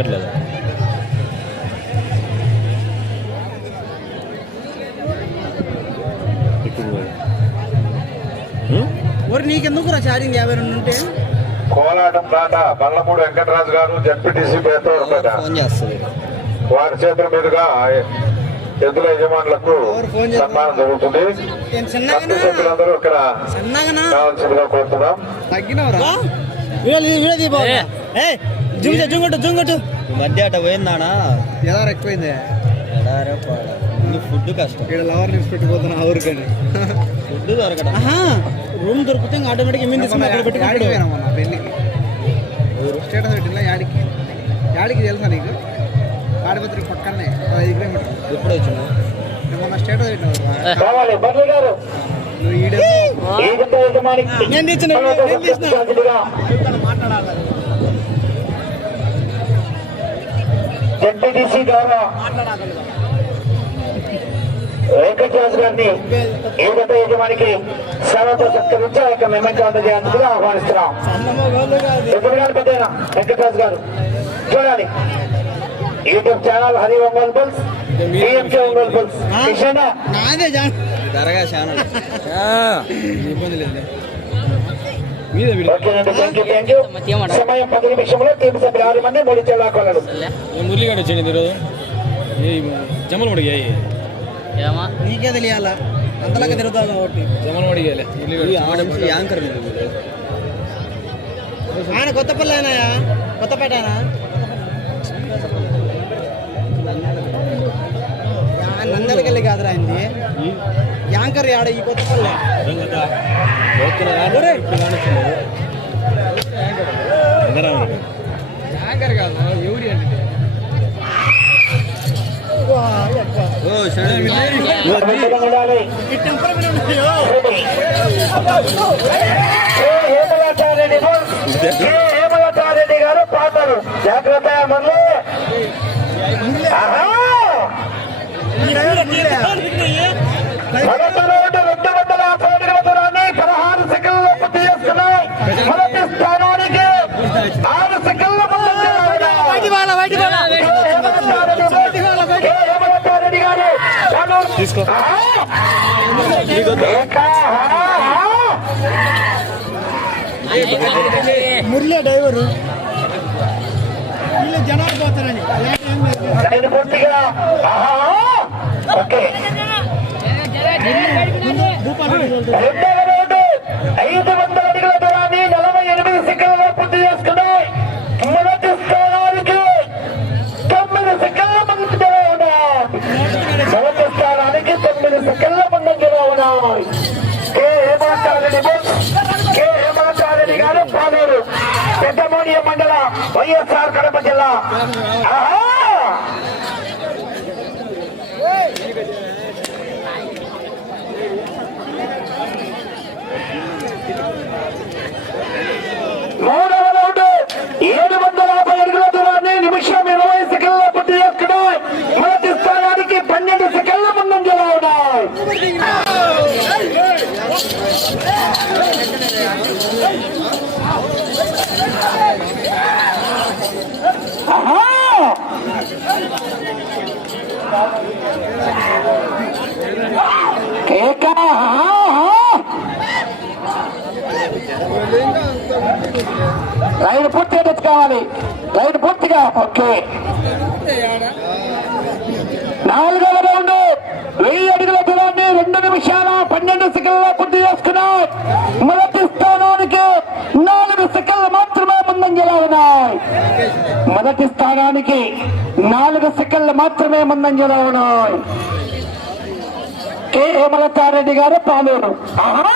ఎక్కట్లేదు మరి నీకెందుకు రా ఛార్జింగ్ యాభై రెండు ఉంటే? కోలాటం దాట బల్లమూడు వెంకటరాజు గారు జడ్పీటీసీ వారి చేతుల మీదుగా ఎద్దుల యజమానులకు సన్మానం జరుగుతుంది. సభ్యులందరూ ఇక్కడ కావాల్సిందిగా కోరుతున్నాం. తగ్గినవరా? వీడియో వీడియో దీపో ఏ జుంగ జుంగట్టు జుంగట్టు ఈ మధ్య అట పోయిందానా ఎలా ఎక్కువైంది. ఎడారే పాడా. ఫుడ్ కష్టం. ఇక్కడ లవర్ న్యూస్ పెట్టిపోతున్నా ఆ ఊరికని. ఫుడ్ దొరకడం ఆహా రూమ్ దొరికితే ఇంకా ఆటోమేటిక్ తీసుకుని అక్కడ పెట్టుకుంటాడు పెళ్ళికి స్టేటస్ పెట్టినా యాడికి? యాడికి తెలుసా నీకు? తాడిపత్రి పక్కనే ఐదు కిలోమీటర్లు. ఎప్పుడు వచ్చినావు? నేను మొన్న స్టేటస్ పెట్టినా కావాలి బర్లీ గారు. నువ్వు ఈడే ఈ జంట యజమానికి నేను తెచ్చిన నేను తెచ్చిన అతిథిగా జడ్పీటీసీ ద్వారా వెంకటరాజు గారిని జంట యజమానికి సేవతో సత్కరించి ఆ యొక్క మెమెంటో అందజేయాల్సిందిగా ఆహ్వానిస్తున్నాం. పెద్దయినా వెంకటరాజు గారు చూడాలి YouTube channel Hari Ongole bulls DMK Ongole bulls. Channel. ఇబ్బంది లేదు. సమయం పది నిమిషంలో టీం సభ్యులు ఆరు మంది మూడు జిల్లా కొలడు. మురళిగాడు వచ్చింది ఈరోజు జమలమడి ఏమా? నీకే తెలియాలా? అంతలాగా తిరుగుతావు కాబట్టి. జమలమడి యాంకర్. ఆయన కొత్తపల్లి ఆయనయా? కొత్తపేట ఆయన? నందలకెళ్ళి కాదురా యాంకర్ ఆడ ఈ కొత్తపల్లి హేమలతారెడ్డి గారు పాడతారు జాగ్రత్త మనలో మొదటి తీసుకో మురళి డ్రైవరు వీళ్ళు జనాలు పోతారని లైన్ పూర్తిగా ఆహా ఓకే లైన్ రైలు పూర్తిగా తెచ్చుకోవాలి. రైలు పూర్తిగా. ఓకే. నాలుగవ రౌండ్. వెయ్యి అడుగుల దూరాన్ని రెండు నిమిషాల పన్నెండు సెకండ్లో పూర్తి చేసుకున్నాయి. మొదటి స్థానానికి నాలుగు సెకండ్లు మాత్రమే ముందంజలా ఉన్నాయి మొదటి స్థానానికి నాలుగు సెకండ్లు మాత్రమే ముందంజలో ఉన్నాయి కె. హేమలతారెడ్డి గారు పాలూరు. ఆహా!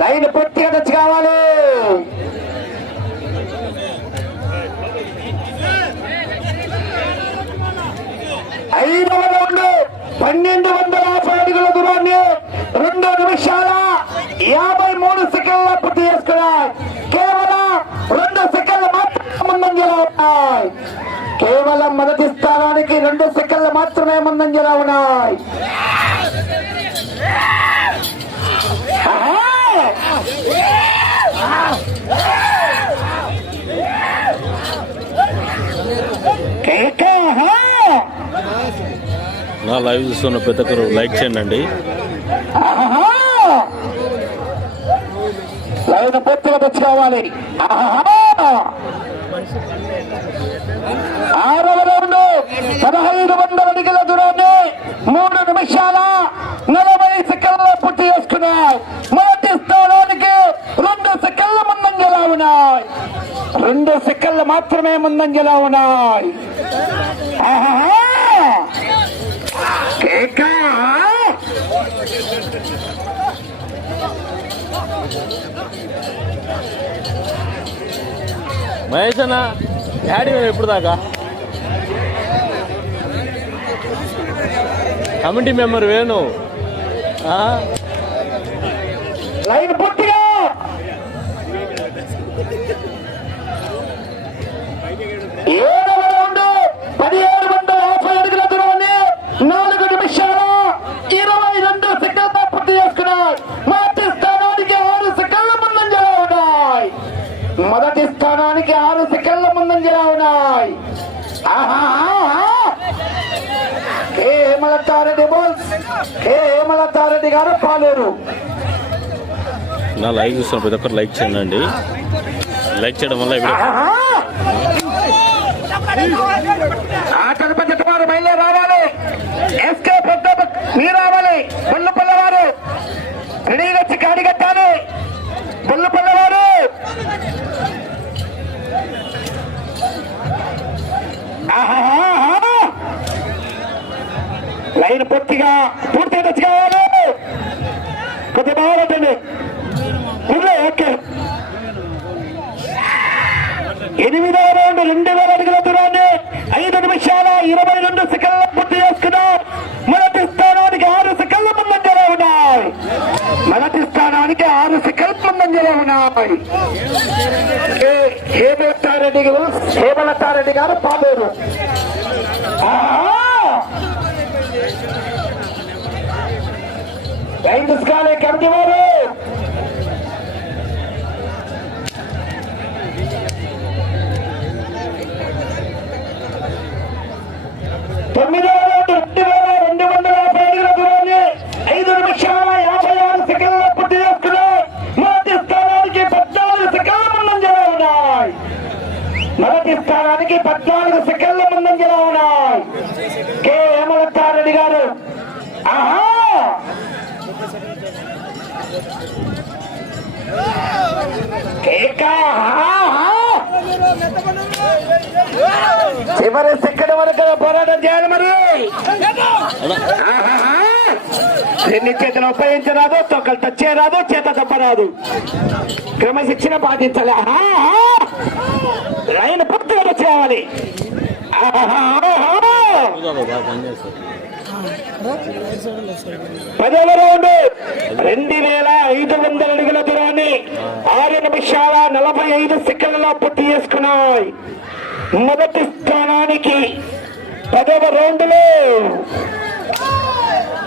లైన్ పొట్టి తెచ్చి కావాలి మొదటి స్థానానికి రెండు సెకండ్లు మాత్రమే ముందంజలో ఉన్నాయి! నా లైవ్ చూస్తున్న ప్రతి ఒక్కరు లైక్ చేయండి! లైన్ పూర్తిగా తెచ్చుకోవాలి ఆహా! ఆరవ రౌండ్ పదహైదు వందల అడుగుల దూరాన్ని మూడు నిమిషాల నలభై సెకండ్ల పూర్తి చేసుకున్నాయి మొదటి స్థానానికి రెండు సెకండ్ల ముందంజలా ఉన్నాయి రెండు సెకండ్లు మాత్రమే ముందంజలా ఉన్నాయి. మహేష్ అన్న డాడీ ఎప్పుడు దాకా? Committee member Venu? లైన్ నా లైవ్ చూస్తున్న ప్రతి ఒక్కరు లైక్ చేయండి. లైక్ చేయడం వల్ల ఇప్పుడు బయలుదేరి రావాలి. ఎస్కే పెద్ద మీరు రావాలి. బొల్లు పల్లవారు. రెడీగా వచ్చి కాడి కట్టాలి. బొల్లు పల్లవారు. ఆహాహా. లైన్ పూర్తిగా పూర్తిగా తెచ్చి కొంచెం బాగుంటుంది బాగుంటుంది ఓకే. ఎనిమిదవ రౌండ్ రెండు వేల అడుగుల దూరాన్ని ఐదు నిమిషాల ఇరవై రెండు సెకండ్ల పూర్తి చేసుకున్నాం మొదటి స్థానానికి ఆరు సెకండ్ల ముందంజలో ఉన్నాయి. మొదటి స్థానానికి ఆరు సెకండ్ల ముందంజలో ఉన్నాయి. ఏ- హేమలతారెడ్డి గారు హేమలతారెడ్డి గారు పాలేరు. ఆహా! లైన్ తీసుకోవాలి కమిటీ వారు. తొమ్మిదవ రెండు వేల రెండు వందల యాభై అడుగుల దూరాన్ని ఐదు నిమిషాల యాభై ఆరు సెకండ్ల పూర్తి చేసుకున్నాయి మొదటి స్థానానికి పద్నాలుగు సెకండ్ల ముందంజలో ఉన్నాయి. మొదటి స్థానానికి పద్నాలుగు సెకండ్ల ముందంజలో ఉన్నాయి. కె. హేమలతారెడ్డి గారు. ఆహా! చివరి సెకండ్ వరకు పోరాటం చేయాలి మరి. ఎన్ని చేతులు ఉపయోగించరాదు తొక్కలు తచ్చేరాదు చేత తప్పరాదు. క్రమశిక్షణ పాటించాలి. ఆహాహా. లైన్ పూర్తిగా చేయాలి. పదవ రౌండ్ రెండు వేల ఐదు వందల అడుగుల దూరాన్ని ఆరు నిమిషాల నలభై ఐదు సెకండ్లలో పూర్తి చేసుకున్నాయి. మొదటి స్థానానికి పదవ రౌండ్లో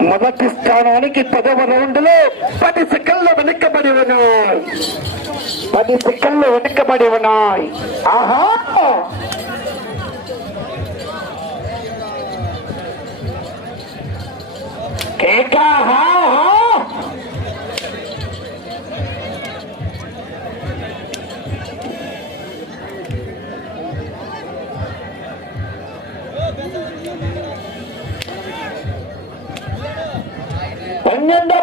మొదటి స్థానానికి పదవ రౌండ్లో పది సెకండ్లు వెనుకబడి ఉన్నాయి. పది సెకండ్లు వెనుకబడి ఉన్నాయి. ఆహా! కేక ఆహా ఆహా. పన్నెండవ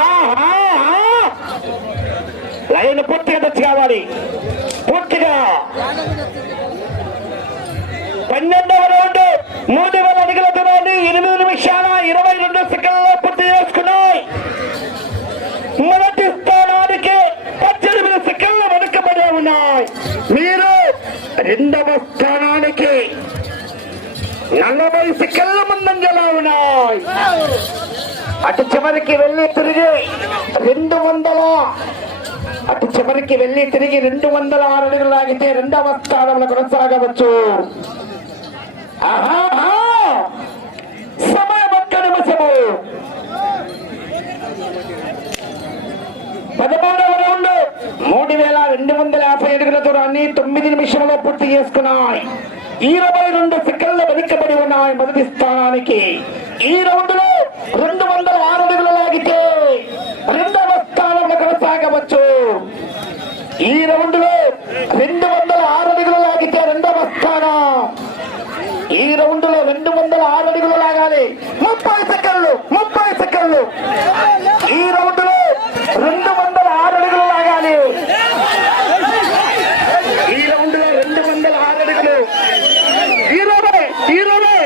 లైన్ పూర్తిగా టచ్ కావాలి పూర్తిగా. పన్నెండవ రౌండ్ మూడు వేల అడుగుల దూరాన్ని ఎనిమిది నిమిషాల ఇరవై రెండు సెకండ్లో పూర్తి చేసుకున్నాయి. మొదటి స్థానానికి పద్దెనిమిది సెకండ్లు వెనుకబడి ఉన్నాయి. మీరు రెండవ స్థానానికి నలభై సెకండ్ల ముందంజలా ఉన్నాయి. అటు చివరికి వెళ్ళి తిరిగి రెండు వందల అటు చివరికి వెళ్ళి తిరిగి రెండు వందల ఆరు అడుగులు లాగితే రెండవ స్థానంలో కొనసాగవచ్చు. సమయం ఒక్క నిమిషము. పదమూడవ రౌండ్. మూడు వేల రెండు వందల యాభై అడుగుల దూరాన్ని తొమ్మిది నిమిషంలో పూర్తి చేసుకున్నాయి. ఇరవై రెండు సెకండ్లు వెనుకబడి ఉన్నాయి మొదటి స్థానానికి. ఈ రౌండ్లో రెండు వందల ఆరు అడుగులు లాగితే రెండవ స్థానంలో కొనసాగవచ్చు ఈ రౌండ్లో రెండు వందల ఆరు అడుగులు లాగితే రెండవ స్థానం. ఈ రౌండ్లో రెండు వందల ఆరు అడుగులు లాగాలి. ముప్పై సెకండ్లు ముప్పై సెకండ్లు. ఈ రౌండ్లో రెండు వందల ఆరు అడుగులు లాగాలి ఈ రౌండ్లో రెండు వందల ఆరు అడుగులు ఇరవై ఇరవై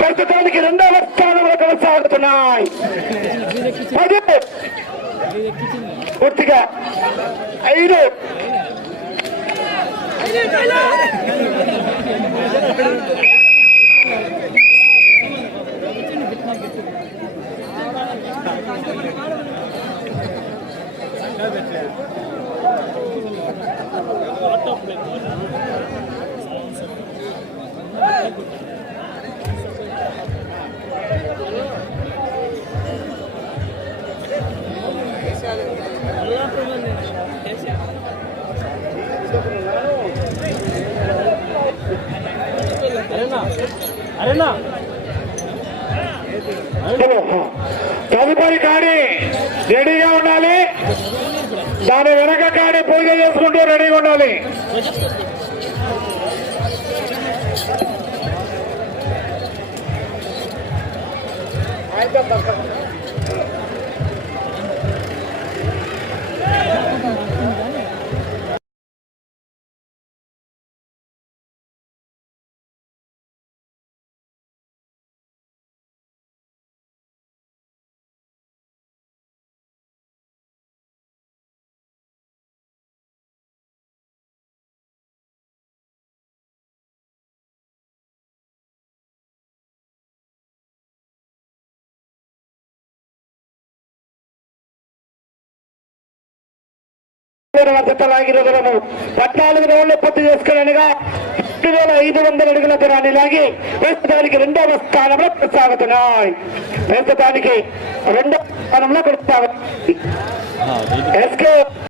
ప్రస్తుతానికి రెండవ స్థానంలో కొనసాగుతున్నాయి పది పూర్తిగా ఐదు తదుపరి కాడి రెడీగా ఉండాలి. దాని వెనక కాడి పూజ చేసుకుంటూ రెడీగా ఉండాలి. లాగిరదము పద్నాలుగు రోజులు పూర్తి చేసుకునగా రెండు వేల ఐదు వందల అడుగుల దూరాన్ని లాగి ప్రస్తుతానికి రెండవ స్థానంలో కొనసాగుతున్నాయి. ప్రస్తుతానికి రెండవ స్థానంలో ఎస్కే